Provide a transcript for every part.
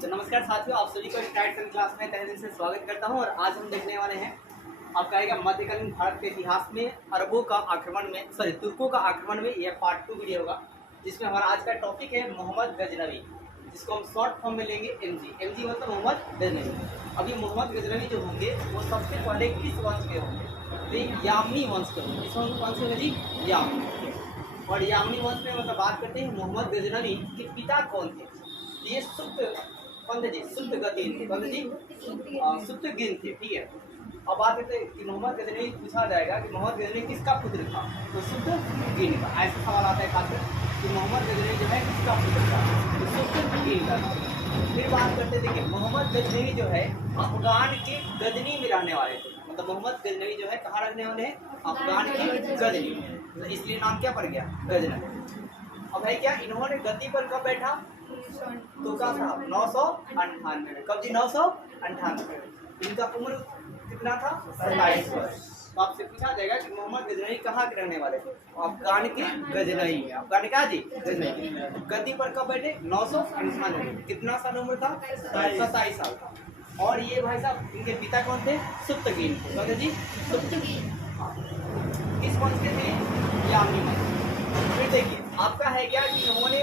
तो नमस्कार साथियों, आप सभी को स्टार्ट क्लास में तहे दिल से स्वागत करता हूं। और आज हम देखने वाले हैं आपका आएगा मध्यकालीन भारत के इतिहास में अरबों का आक्रमण में तुर्कों का आक्रमण में। यह पार्ट 2 वीडियो होगा जिसमें हमारा आज का टॉपिक है मोहम्मद गजनवी, जिसको हम शॉर्ट फॉर्म में लेंगे एमजी। एमजी मतलब मोहम्मद गजनवी। अब ये मोहम्मद गजनवी जो होंगे वो सबसे पहले किस वंश के होंगे? तो यामनी वंश के होंगे। किस वंश के जी? यामनी। और यामनी वंश में मतलब बात करते हैं मोहम्मद गजनवी के पिता कौन थे? ये सुप्तगिन थे। ठीक है। अब बात करते हैं कि मोहम्मद गजनवी पूछा जाएगा कि मोहम्मद गजनवी किसका पुत्र था? तो सुप्तगिन का। ऐसा सवाल आता है खासकर कि मोहम्मद गजनवी जो है किसका पुत्र था? तो सुप्तगिन का। फिर बात करते थे कि मोहम्मद गजनवी जो है अफगान के गजनी में रहने वाले थे। मतलब मोहम्मद गजनवी जो है कहाँ रहने वाले हैं? अफगान के गजनी में। तो इसलिए नाम क्या पड़ गया? गजनवी। अब है क्या, इन्होंने गद्दी पर कब बैठा? तो क्या था? 998 में। कब जी? 998 में। इनका उम्र कितना था? 27 वर्ष। तो आपसे पूछा जाएगा कि मोहम्मद गजनवी कहाँ के रहने वाले थे? अफगान के गजनवी में। अफगान का जी गजनवी। गद्दी पर कब बैठे? 998 में। कितना साल उम्र था? 27 साल था। और ये भाई साहब इनके पिता कौन थे? सुप्तगिन थे। कौन थे जी? सुप्तगिन। किस वंश के थे? यामनी वंश। फिर देखिए आपका है क्या कि इन्होंने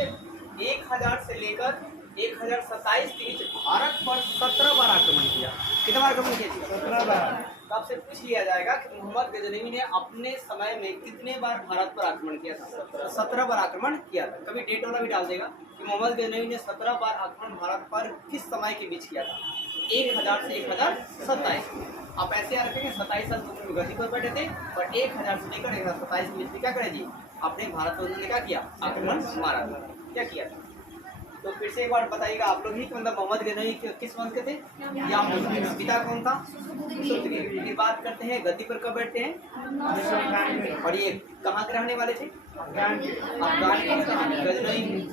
1000 से लेकर 1027 के बीच भारत पर 17 बार आक्रमण किया। कितना बार आक्रमण किया? 17 बार। तो आपसे पूछ लिया जाएगा कि मोहम्मद गजनवी ने अपने समय में कितने बार भारत पर आक्रमण किया था? 17 बार आक्रमण किया था। कभी डेट वाला भी डाल देगा कि मोहम्मद गजनवी ने 17 बार आक्रमण भारत पर किस समय के बीच किया था? 1000 से 1027। आप ऐसे याद रखेंगे 27 साल उम्र में गद्दी पर बैठे थे और 1000 से लेकर 1027 के बीच क्या करें जी? अपने भारत पर उन्होंने क्या किया? आक्रमण मारा था। क्या किया था? तो फिर से एक बार बताइएगा आप लोग ही कि मतलब मोहम्मद गजनवी किस वंश के थे? यामनी। पिता कौन था? सुप्तगिन। फिर बात करते हैं गद्दी पर कब बैठते हैं? और ये कहाँ के रहने वाले थे? अफगान के गजनवी।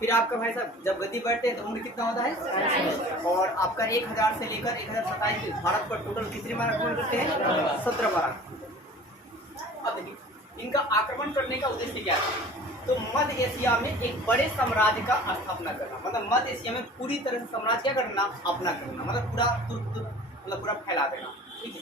फिर आपका भाई साहब जब गद्दी बैठते हैं तो उम्र कितना होता है? और आपका 1000 से लेकर 1027 भारत पर टोटल कितनी बार आक्रमण करते हैं? 17 बार। अब देखिए इनका आक्रमण करने का उद्देश्य क्या है? तो मध्य एशिया में एक बड़े साम्राज्य का स्थापना करना। मतलब मध्य एशिया में पूरी तरह से साम्राज्य क्या करना? अपना करना। मतलब पूरा फैला देना। ठीक है।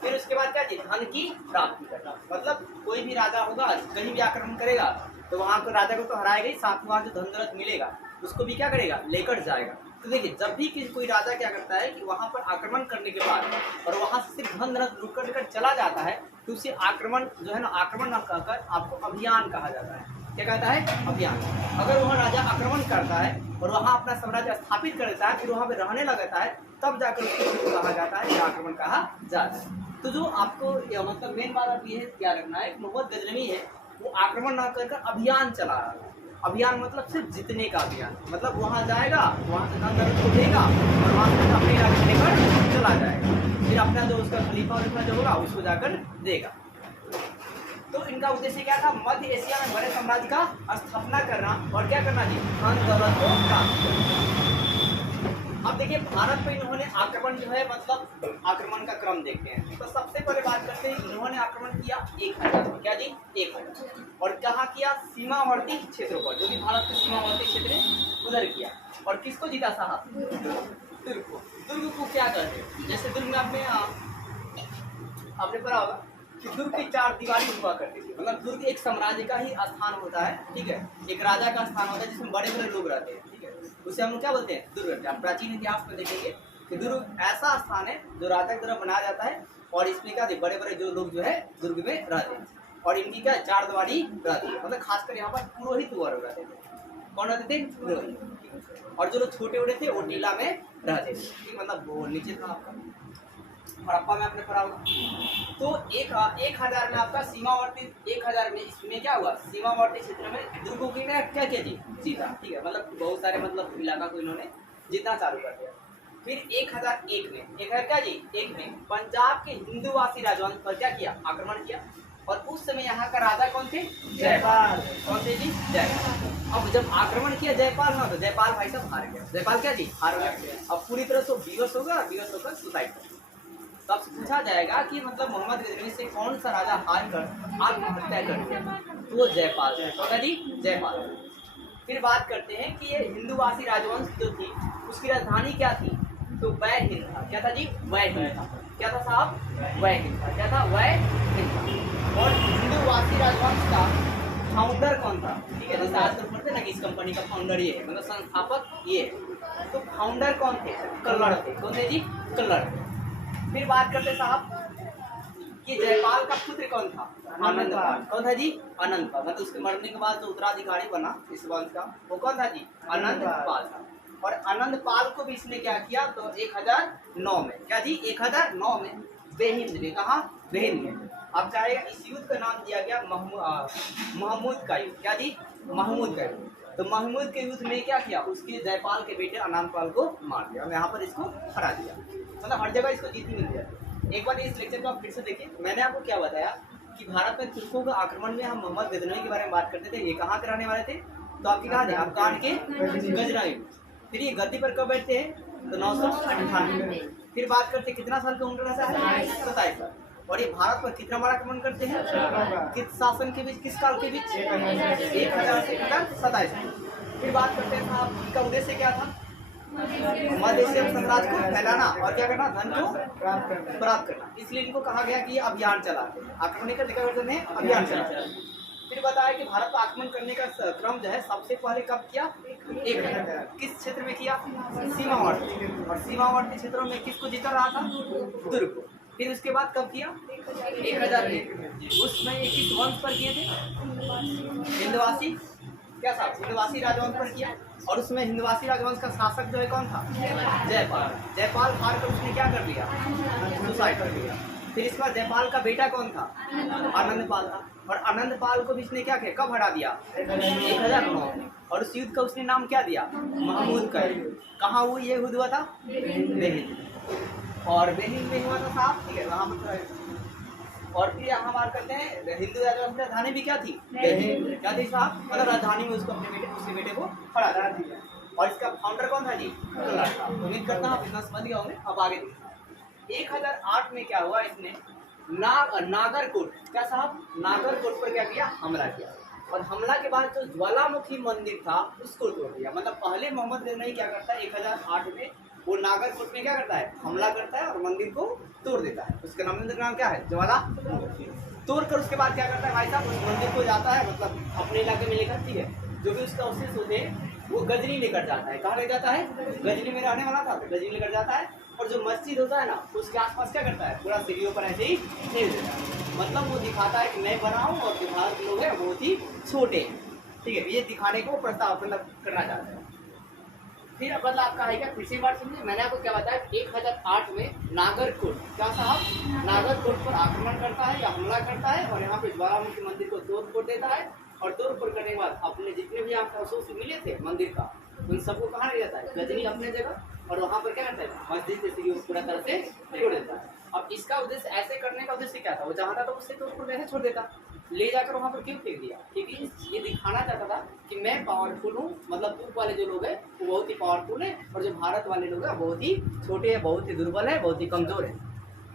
फिर उसके बाद क्या? धन की प्राप्ति करना। मतलब कोई भी राजा होगा कहीं भी आक्रमण करेगा तो वहाँ को राजा को तो हराएगा ही, साथ में वहाँ जो धन दौलत मिलेगा उसको भी क्या करेगा? लेकर जाएगा। तो देखिए जब भी कोई राजा क्या करता है कि वहाँ पर आक्रमण करने के बाद और वहाँ से सिर्फ धन दौलत लूट कर लेकर चला जाता है तो उसे आक्रमण जो है ना, आक्रमण न कहकर आपको अभियान कहा जाता है। क्या कहता है? अभियान। अगर वहाँ राजा आक्रमण करता है और वहाँ अपना साम्राज्य स्थापित कर देता है, फिर वहाँ पे रहने लगता है, तब जाकर उसको कहा जाता है, आक्रमण कहा जाता है। तो जो आपको मतलब मेन बात आप ये क्या रखना है, मोहम्मद गजनवी है वो आक्रमण न कर अभियान चला रहा है। अभियान मतलब सिर्फ जीतने का अभियान। मतलब वहाँ जाएगा, वहाँ से धन दौलत को देगा और वहाँ से अपने इलाके लेकर चला जाएगा। फिर अपना जो उसका खलीफा वलीफा जो होगा उसको जाकर देगा। तो इनका उद्देश्य क्या था? मध्य एशिया में बड़े साम्राज्य का स्थापना करना और क्या करना जी? धन दौलत को प्राप्त करना। अब देखिए भारत पे इन्होंने आक्रमण जो है मतलब आक्रमण का क्रम देखते हैं। तो सबसे पहले बात करते हैं इन्होंने आक्रमण किया 1000। क्या जी? 1000। और कहाँ किया? सीमावर्ती क्षेत्रों पर, जो भी भारत के सीमावर्ती क्षेत्र है उधर किया। और किसको जीता साहब? दुर्ग को। दुर्ग को क्या करते हैं? जैसे दुर्ग में आपने पढ़ा होगा कि दुर्ग की 4 दीवारी हुआ करती थी। मतलब दुर्ग एक साम्राज्य का ही स्थान होता है। ठीक है। एक राजा का स्थान होता है जिसमें बड़े बड़े लोग रहते हैं। ठीक है। उसे हम क्या बोलते हैं? दुर्ग। आप प्राचीन इतिहास में देखेंगे कि दुर्ग ऐसा स्थान है जो राजा की तरफ बनाया जाता है और इसमें क्या बड़े बड़े जो लोग जो है दुर्ग में रहते हैं। और इनकी क्या 4 दीवारी रहती है। मतलब खासकर यहाँ पर पुरोहित हुआ रहते थे। कौन रहते थे? पुरोहित। और जो लोग छोटे उड़े थे वो टीला में रहते थे। ठीक। मतलब वो नीचे था आपका हड़प्पा में आपने पढ़ा होगा। तो 1000 में आपका सीमावर्ती 1000 में इसमें क्या हुआ? सीमावर्ती क्षेत्र में दुर्गों की क्या किया जी? जीता। ठीक है। मतलब बहुत सारे मतलब इलाका को इन्होंने जीतना चालू कर दिया। फिर 1001 में 1000 क्या जी? 1 में पंजाब के हिंदूवासी राजवंश पर क्या किया? आक्रमण किया। और उस समय यहाँ का राजा कौन थे? जयपाल। कौन थे जी? जयपाल। अब जब आक्रमण किया जयपाल ना तो जयपाल भाई साहब हार गया। जयपाल क्या जी? हार गया। अब पूरी तरह से विवश होगा, विवश होकर सुसाइड कर। तो आपसे पूछा जाएगा कि मतलब मोहम्मद गजनवी से कौन सा राजा हार कर आत्महत्या कर दिया? तो वो जयपाल। होगा जी? जयपाल। फिर बात करते हैं कि ये हिंदूवासी राजवंश जो थी उसकी इसकी राजधानी क्या थी? तो वह हिंद था। क्या था जी? वह हिंद था। क्या था साहब? वह हिंद था। क्या था? वह हिंद था। और हिंदूवासी राजवंश का फाउंडर कौन था? ठीक है, जैसे आजकल पढ़ते ना कि इस कंपनी का फाउंडर ये है, मतलब संस्थापक ये है। तो फाउंडर कौन थे? कल्लड़ थे। कौन थे जी? कल्लड़। फिर बात करते साहब, ये जयपाल का पुत्र कौन था? आनंदपाल। कौन था जी? आनंदपाल। मतलब उसके मरने के बाद जो उत्तराधिकारी बना इस वंश का, वो कौन था जी? आनंदपाल था। और आनंदपाल को भी इसने क्या किया? तो 1009 में, क्या जी? 1009 में बेहिंद में, कहा? बेहिंद में। अब चाहेगा इस युद्ध का नाम दिया गया महमूद का युद्ध। क्या जी? महमूद का युद्ध। तो महमूद के युद्ध में क्या किया? उसके जयपाल के बेटे आनंदपाल को मार दिया, यहाँ पर इसको हरा दिया। मतलब हर जगह इसको जीत मिल गया। एक बार इस लेक्चर को आप फिर से देखिए। मैंने आपको क्या बताया कि भारत में तुर्कों के आक्रमण में हम मोहम्मद गजनवी के बारे में बात करते थे। ये कहाँ के रहने वाले थे? तो आपके कहा थे? अफगान के गजनवी। फिर ये गद्दी पर कब बैठते हैं? तो 998। फिर बात करते कितना साल का उम्र रहता है? 27 साल। और ये भारत पर कितना बार आक्रमण करते हैं? किस शासन के बीच, किस काल के बीच? 1000 से 1027। फिर बात करते हैं साहब, इसका उद्देश्य क्या था? मध्य एशिया साम्राज्य को फैलाना और क्या करना? धन को प्राप्त करना। इसलिए इनको कहा गया कि ये अभियान चलाते हैं। आक्रमण का देखा करते हैं, अभियान चलाते हैं। फिर बताया कि भारत पर आक्रमण करने का क्रम जो है सबसे पहले कब किया? किस क्षेत्र में किया? सीमावर्ती। और सीमावर्ती क्षेत्रों में किसको जीता रहा था? तुर्क को। फिर उसके बाद कब किया? 1001। उसमें ये किस वंश पर किए थे? हिंदवासी। क्या साहब? हिंदवासी राजवंश पर किया। और उसमें हिंदवासी राजवंश का शासक जो है कौन था? जयपाल। जयपाल हार कर उसने क्या कर दिया? सुसाइड कर दिया। फिर इसके बाद जयपाल का बेटा कौन था? आनंदपाल था। और आनंदपाल को भी इसने क्या किया? कब हरा दिया? 1009। और उस युद्ध का उसने नाम क्या दिया? महमूद का युद्ध। कहाँ हुआ ये युद्ध? हुआ था बेहिंद। और बेहिंद में हुआ था साहब, ठीक है, वहाँ पर। और फिर यहाँ बात करते हैं हिंदू राजधानी भी क्या थी? बेहिंद। क्या थी साहब? मतलब राजधानी में उसको अपने बेटे, दूसरे बेटे को हरा दिया। और इसका फाउंडर कौन था जी? उम्मीद करता हूँ बिजनेस समझ गया होंगे। अब आगे 1008 में क्या हुआ? इसने नागरकोट, क्या साहब? नागरकोट पर क्या किया? हमला किया। और हमला के बाद जो ज्वालामुखी मंदिर था उसको तोड़ दिया। मतलब पहले मोहम्मद गजनवी क्या करता है? 1008 में वो नागरकोट में क्या करता है? हमला करता है और मंदिर को तोड़ देता है। उसका मंदिर का नाम क्या है? ज्वालामुखी। तोड़कर उसके बाद क्या करता है भाई साहब? उस मंदिर को जाता है, मतलब अपने इलाके में लेकर, ठीक है, जो भी उसका अवशेष होते हैं वो गजनी लेकर जाता है। कहाँ ले जाता है? गजनी में रहने वाला था तो गजनी लेकर जाता है। और जो मस्जिद होता है ना, उसके आसपास क्या करता है? पूरा सीढ़ियों पर ऐसे ही फेंक देता है। मतलब वो दिखाता है कि मैं बना हूँ और जो भारत के लोग हैं बहुत ही छोटे हैं। ठीक है, ये दिखाने को प्रस्ताव मतलब करना चाहता है। फिर मतलब आपका है क्या? फिर से बात सुनिए। मैंने आपको क्या बताया? 1008 में नागरकोट, क्या साहब? नागरकोट पर आक्रमण करता है या हमला करता है और यहाँ पे ज्वालामुखी मंदिर को तोड़ फोड़ देता है। और तोड़ फोड़ करने के बाद अपने जितने भी यहाँ अवशेष मिले थे मंदिर का, उन सबको कहाँ ले जाता है? गजनी अपने जगह। और वहाँ पर क्या करता है? मस्जिद से सीढ़ी पूरा तरह से तोड़ देता है। अब इसका उद्देश्य, ऐसे करने का उद्देश्य क्या था? वो चाहता था उससे तोड़ फोड़ वैसे छोड़ देता, ले जाकर वहाँ पर क्यों फेंक दिया? क्योंकि ये दिखाना चाहता था कि मैं पावरफुल हूँ। मतलब तुर्क वाले जो लोग हैं वो बहुत ही पावरफुल है और जो भारत वाले लोग हैं बहुत ही छोटे हैं, बहुत ही दुर्बल है, बहुत ही कमजोर है।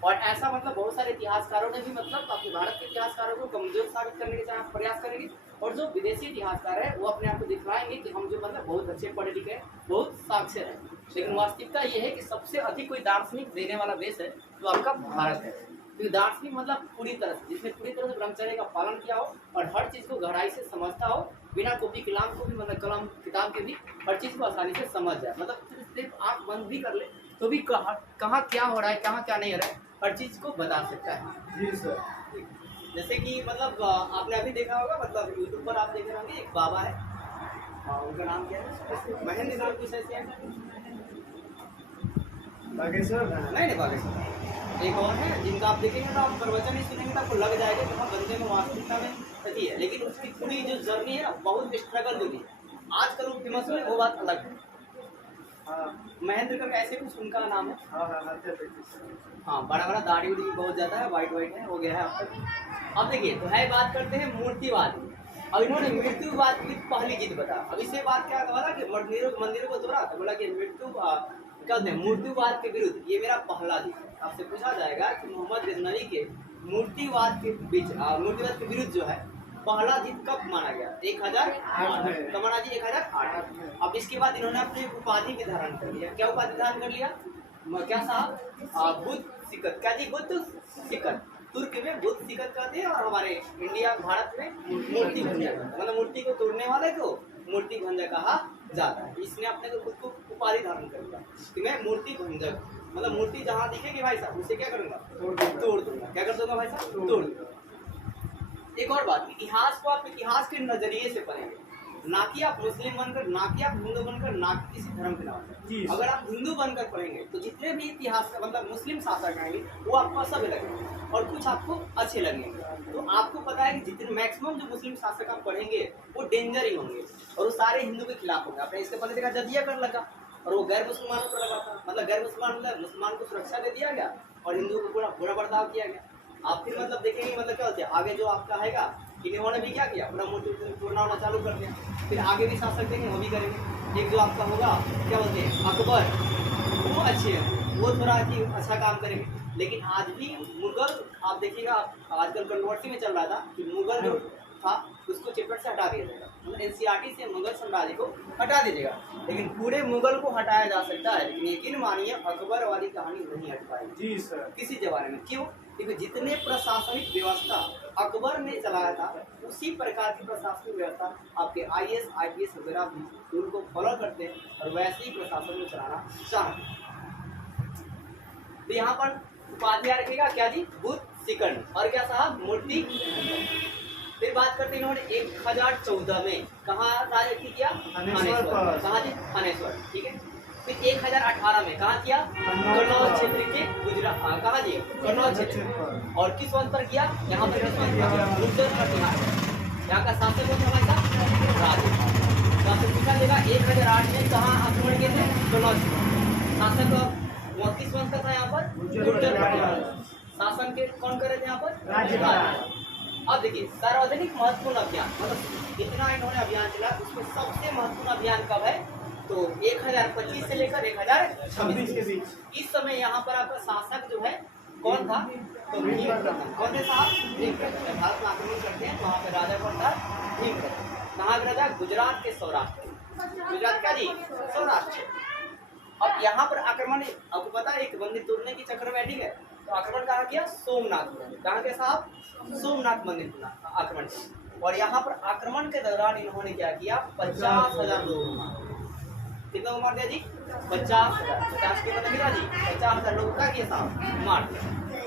और ऐसा मतलब बहुत सारे इतिहासकारों ने भी मतलब अपने भारत के इतिहासकारों को कमजोर साबित करने के प्रयास करेंगे। और जो विदेशी इतिहासकार है वो अपने आप को दिखलाएंगे कि हम जो मतलब बहुत अच्छे पढ़े लिखे हैं, बहुत साक्षर है। लेकिन वास्तविकता ये है कि सबसे अधिक कोई दार्शनिक देने वाला देश है जो आपका भारत है। तो दार्शनिक मतलब पूरी तरह से, जिसने पूरी तरह से ब्रह्मचर्य का पालन किया हो और हर चीज़ को गहराई से समझता हो, बिना कॉपी कलाम को भी, मतलब कलम किताब के भी हर चीज़ को आसानी से समझ जाए। मतलब सिर्फ आँख बंद भी कर ले तो भी कहाँ क्या हो रहा है, कहाँ क्या नहीं हो रहा है, हर चीज़ को बता सकता है। जी सर। जैसे कि मतलब आपने अभी देखा होगा, मतलब यूट्यूब पर आप देख रहे होंगे, एक बाबा है, उनका नाम क्या है? महेंद्र नाम कुछ ऐसे है। बागेश्वर? नहीं बागेश्वर। एक और है जिनका आप देखेंगे तो आप प्रवचन ही सुनेंगे तो आपको लग जाएगा कि हाँ बंदे में वास्तविकता में सही है। लेकिन उसकी पूरी जो जर्नी है ना बहुत स्ट्रगल होती है। आजकल वो फेमस हुए वो बात अलग है। महेंद्र का ऐसे कुछ उनका नाम है। हाँ, बड़ा बड़ा दाढ़ी उड़ी बहुत ज़्यादा है, वाइट वाइट है, हो गया है अब तक। अब देखिए तो है, बात करते हैं मूर्तिवाद। अब इन्होंने मृत्युवाद की पहली चीज बताया। अब इससे बात क्या कहा था कि मंदिरों को तोड़ा तो बोला कि मूर्तिवाद के विरुद्ध ये मेरा पहला दिन है। आपसे पूछा जाएगा कि मोहम्मद गजनवी के मूर्तिवाद के विरुद्ध जो है पहला जीत कब माना गया? 1008 में। कब माना जी? 1008। अब इसके बाद इन्होंने अपनी उपाधि भी धारण कर लिया। क्या उपाधि धारण कर लिया? क्या साहब? बुद्ध सिकत। क्या जी? बुद्ध सिकत। तुर्क में बुद्ध सिकत कहते हैं और हमारे इंडिया भारत में मूर्ति भंजक, मतलब मूर्ति को तोड़ने वाले को मूर्ति भंजक कहा जाता है। इसने अपने को खुद को उपाधि धारण कर लिया कि मैं मूर्ति भंजक, मतलब मूर्ति जहाँ दिखेगी भाई साहब उसे क्या करूंगा? तोड़ दूंगा। क्या कर दूंगा भाई साहब? तोड़ दूंगा। एक और बात, इतिहास को आप इतिहास के नजरिए से पढ़ेंगे, ना कि आप मुस्लिम बनकर, ना कि आप हिंदू बनकर, ना कि किसी धर्म के नाम पर। अगर आप हिंदू बनकर पढ़ेंगे तो जितने भी इतिहास मतलब मुस्लिम शासक आएंगे वो आपको असभ्य लगेंगे और कुछ आपको अच्छे लगेंगे। तो आपको पता है कि जितने मैक्सिमम जो मुस्लिम शासक आप पढ़ेंगे वो डेंजर ही होंगे और वो सारे हिंदू के खिलाफ होंगे। आपने इसके पहले देखा जजिया कर लगा और वो गैर मुसलमानों पर लगा था, मतलब गैर मुसलमान मतलब मुसलमान को सुरक्षा दे दिया गया और हिंदू को पूरा बुरा बर्ताव किया गया। आप फिर मतलब देखेंगे मतलब क्या होता है आगे जो आपका आएगा, इन्होंने भी क्या किया? पूरा मूर्ति तोड़ना होना चालू कर दिया। फिर आगे भी शासक देंगे वो भी करेंगे। एक जो आपका होगा क्या बोलते हैं अकबर, वो अच्छे हैं, वो थोड़ा अच्छा काम करेंगे। लेकिन आज भी मुगल आप देखिएगा, आजकल कंट्रोवर्सी में चल रहा था कि मुगल जो था उसको चिपट से हटा दिया जाएगा, मतलब एनसीईआरटी से मुगल साम्राज्य को हटा दीजिएगा। लेकिन पूरे मुगल को हटाया जा सकता है, लेकिन यकीन मानिए अकबर वाली कहानी नहीं हट पाएगी जी सर किसी जमाने में। क्यों? क्योंकि जितने प्रशासनिक व्यवस्था अकबर ने चलाया था उसी प्रकार की प्रशासनिक व्यवस्था आपके IAS IPS वगैरह भी उनको फॉलो करते हैं और वैसे ही प्रशासन को चलाना चाहते हैं। तो यहाँ पर उपाधि रखेगा क्या जी? बुद्ध सिकंद और क्या साहब? मूर्ति। फिर बात करते हैं इन्होंने 1014 में कहाँ राजनीति किया? थानेश्वर। कहाँ जी? थानेश्वर। ठीक है। फिर 1018 में कहाँ किया? कन्नौज क्षेत्र के गुजरात। कहाँ जी? कन्नौज क्षेत्र। और किस वंश पर किया? यहाँ पर किस वंश पर? गुर्जर प्रतिहार। यहाँ का शासक कौन था हमारे साथ? राजा। तो आपसे पूछा जाएगा 1008 में कहाँ आक्रमण किए थे? कन्नौज। शासक किस वंश का था यहाँ पर? गुर्जर प्रतिहार। शासन के कौन कर रहे थे यहाँ पर? राजा। अब देखिए सार्वजनिक महत्वपूर्ण अभियान, मतलब जितना इन्होंने अभियान चला उसमें सबसे महत्वपूर्ण अभियान कब है? तो 1025 से लेकर 1026 के बीच। इस समय यहाँ पर आपका शासक जो है कौन था? तो भीमप्रथम। कौन थे साहब? भीमप्रथम। भारत में आक्रमण करते हैं तो वहाँ पे राजा कौन था? भीमप्रथम। कहाँ का राजा? गुजरात के सौराष्ट्र। गुजरात का जी? सौराष्ट्र। अब यहाँ पर आक्रमण आपको पता है एक मंदिर तोड़ने की चक्कर में ठीक है, तो आक्रमण कहाँ किया? सोमनाथ मंदिर। कहाँ के साहब? सोमनाथ मंदिर आक्रमण। और यहाँ पर आक्रमण के दौरान इन्होंने क्या किया? 50,000 लोगों को मारा। कितना को मार दिया जी? 50,000। 50 के मतलब कितना जी? 50,000 लोगों का किया साहब? मार दिया।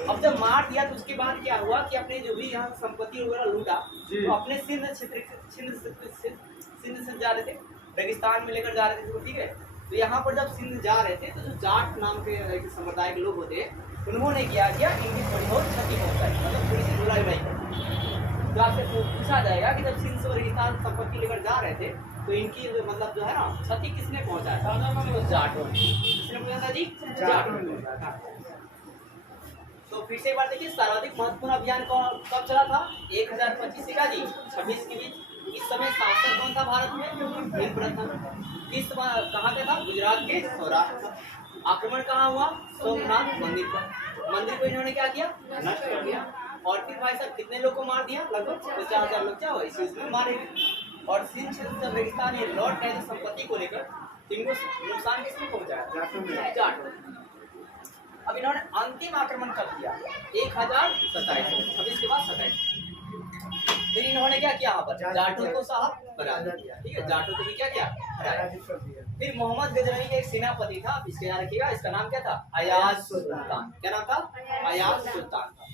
अब जब मार दिया तो उसके बाद क्या हुआ कि अपने जो भी यहाँ संपत्ति वगैरह लूटा तो अपने सिंध क्षेत्र सिंध से जा रहे थे, रेगिस्तान में लेकर जा रहे थे। ठीक है। तो यहाँ पर जब सिंध जा रहे थे तो जो जाट नाम के समुदाय के लोग होते उन्होंने क्या किया? इनकी थोड़ी बहुत क्षति पहुंचाई, मतलब थोड़ी सी धुलाई उलाई कर। तो आपसे पूछा जाएगा कि जब सिंध से रेगिस्तान संपत्ति लेकर जा रहे थे तो इनकी मतलब जो है ना क्षति किसने पहुंचाया था? जाटों ने। किसने पहुंचा था जी? जाटों ने। तो फिर से एक बार देखिए सर्वाधिक महत्वपूर्ण अभियान कब चला था? 1025 से क्या जी? 26 के बीच। इस समय शासक कौन था भारत में? भीमप्रथम। किस कहाँ पे था? गुजरात के सौराष्ट्र। आक्रमण कहाँ हुआ? सोमनाथ मंदिर पर। मंदिर को इन्होंने क्या किया? नष्ट कर दिया। और फिर भाई साहब कितने लोग को मार दिया? लगभग 50,000 लोग क्या हुआ इस में मारे गए। और सिंध क्षेत्र जब रेगिस्तान ये लौट गए संपत्ति को लेकर तो इनको नुकसान किसने पहुंचाया? जाटों। अब इन्होंने अंतिम आक्रमण कब किया? 1027। अब इसके बाद 27 फिर इन्होंने क्या किया? यहाँ पर जाटों को साहब बना दिया। ठीक है। जाटों को भी क्या किया? हराया। फिर मोहम्मद गजनवी का एक सेनापति था, इसके याद रखिएगा, इसका नाम क्या था? अयाज सुल्तान। क्या नाम था? अयाज सुल्तान था।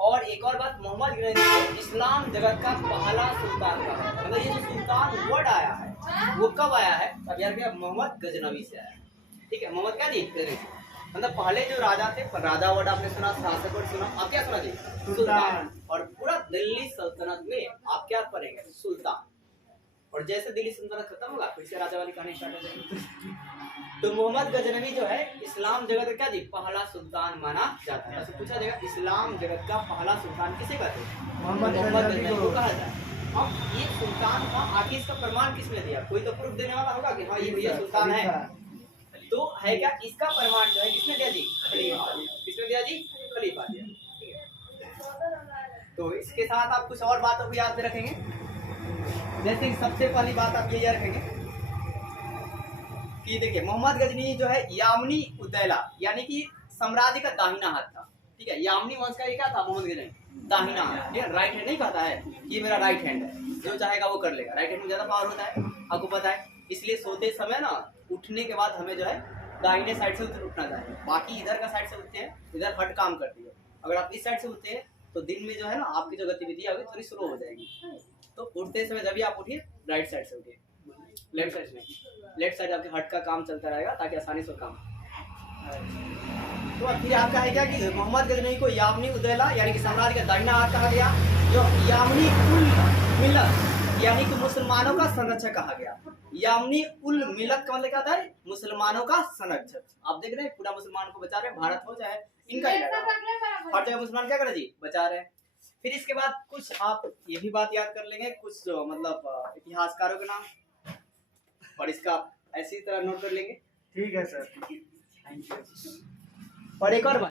और एक और बात, मोहम्मद गजनवी इस्लाम जगत का पहला सुल्तान था। मतलब ये जो सुल्तान वर्ड आया है वो कब आया है? अब यार मोहम्मद गजनवी से आया। ठीक है। मोहम्मद क्या जी? गजनवी। मतलब पहले जो राजा थे, राजा वर्ड आपने सुना, शासक वर्ड सुना, अब क्या सुना जी? सुल्तान। और पूरा दिल्ली सल्तनत में आप क्या पढ़ेंगे? सुल्तान। और जैसे दिल्ली सल्तनत खत्म होगा फिर से राजा वाली कहानी स्टार्ट हो जाएगी। तो मोहम्मद गजनवी जो है इस्लाम जगत का क्या जी? पहला सुल्तान माना जाता है। तो पूछा जाएगा इस्लाम जगत का पहला सुल्तान किसे कहते हैं? मोहम्मद गजनवी को कहा जाता है। अब ये सुल्तान था, आगे इसका प्रमाण किसने दिया? कोई तो प्रूफ देने वाला होगा कि हाँ ये भैया सुल्तान है। तो है क्या? इसका प्रमाण जो है किसने दिया जी? खलीफा। किसने दिया जी? खलीफा दिया। तो इसके साथ आप कुछ और बातों को याद रखेंगे। जैसे कि सबसे पहली बात आप ये रखेंगे कि देखिए मोहम्मद गजनी जो है यामनी उदैला यानी कि साम्राज्य का दाहिना हाथ था। ठीक है, यामनी वंश का ये क्या था, मोहम्मद गजनी दाहिना हाथ, राइट हैंड नहीं कहता है, ये मेरा राइट हैंड है, जो चाहेगा वो कर लेगा। राइट हैंड में ज्यादा पावर होता है, आपको पता है। इसलिए सोते समय ना उठने के बाद हमें जो है दाहिने साइड से उठना चाहिए। बाकी इधर का साइड से उठते हैं, इधर हट काम करती है। अगर आप इस साइड से उठते हैं तो दिन में जो है ना आपकी जो गतिविधि होगी थोड़ी स्लो हो जाएगी। तो उठते समय जब भी आप उठिए राइट साइड से उठिए, लेफ्ट साइड में। लेफ्ट साइड आपके हट का काम चलता रहेगा ताकि आसानी से काम। तो फिर आपका है क्या कि मोहम्मद गजनवी को यामनी उदैला यानी कि साम्राज्य का दाहिना हाथ कहा गया, जो यामनी उल मिलत यानी कि मुसलमानों का संरक्षक कहा गया। यामनी उल मिलत का मतलब क्या था, मुसलमानों का संरक्षक। आप देख रहे हैं पूरा मुसलमान को बचा रहे हैं, भारत हो चाहे इनका हर जगह मुसलमान क्या करे जी, बचा रहे हैं। फिर इसके बाद कुछ आप ये भी बात याद कर लेंगे, कुछ मतलब इतिहासकारों के नाम, और इसका ऐसी तरह नोट कर लेंगे। ठीक है सर, थैंक यू। और एक और बात